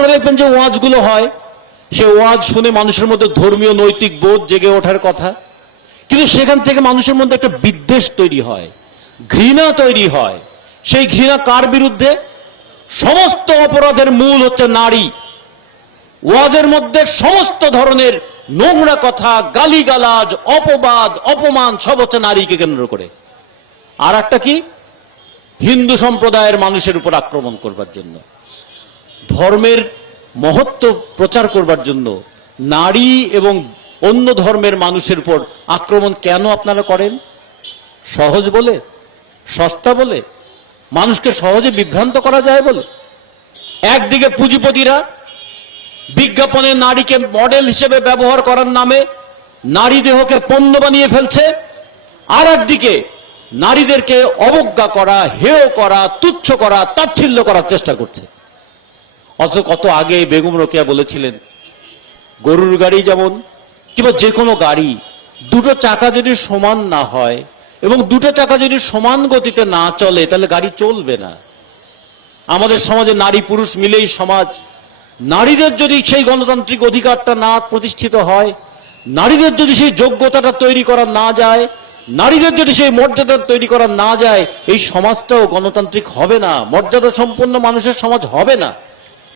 আপনারা দেখবেন যে ওয়াজগুলো হয়, সে ওয়াজ শুনে মানুষের মধ্যে ধর্মীয় নৈতিক বোধ জেগে ওঠার কথা, কিন্তু সেখান থেকে মানুষের মধ্যে একটা বিদ্বেষ তৈরি হয়, ঘৃণা তৈরি হয়। সেই ঘৃণা কার বিরুদ্ধে? সমস্ত অপরাধের মূল হচ্ছে নারী। ওয়াজের মধ্যে সমস্ত ধরনের নোংরা কথা, গালিগালাজ, অপবাদ, অপমান সব হচ্ছে নারীকে কেন্দ্র করে। আর একটা কি? হিন্দু সম্প্রদায়ের মানুষের উপর আক্রমণ করবার জন্য, ধর্মের মহত্ব প্রচার করবার জন্য নারী এবং অন্য ধর্মের মানুষের উপর আক্রমণ কেন আপনারা করেন? সহজ বলে, সস্তা বলে, মানুষকে সহজে বিভ্রান্ত করা যায় বলে। একদিকে পুঁজিপতিরা বিজ্ঞাপনে নারীকে মডেল হিসেবে ব্যবহার করার নামে নারী দেহকে পণ্য বানিয়ে ফেলছে, আর একদিকে নারীদেরকে অবজ্ঞা করা, হেয় করা, তুচ্ছ করা, তাচ্ছিল্য করার চেষ্টা করছে। অথচ কত আগে বেগম রোকেয়া বলেছিলেন, গরুর গাড়ি যেমন কিংবা যে কোনো গাড়ি, দুটো চাকা যদি সমান না হয় এবং দুটো চাকা যদি সমান গতিতে না চলে তাহলে গাড়ি চলবে না। আমাদের সমাজে নারী পুরুষ মিলেই সমাজ। নারীদের যদি সেই গণতান্ত্রিক অধিকারটা না প্রতিষ্ঠিত হয়, নারীদের যদি সেই যোগ্যতাটা তৈরি করা না যায়, নারীদের যদি সেই মর্যাদা তৈরি করা না যায়, এই সমাজটাও গণতান্ত্রিক হবে না, মর্যাদা সম্পন্ন মানুষের সমাজ হবে না।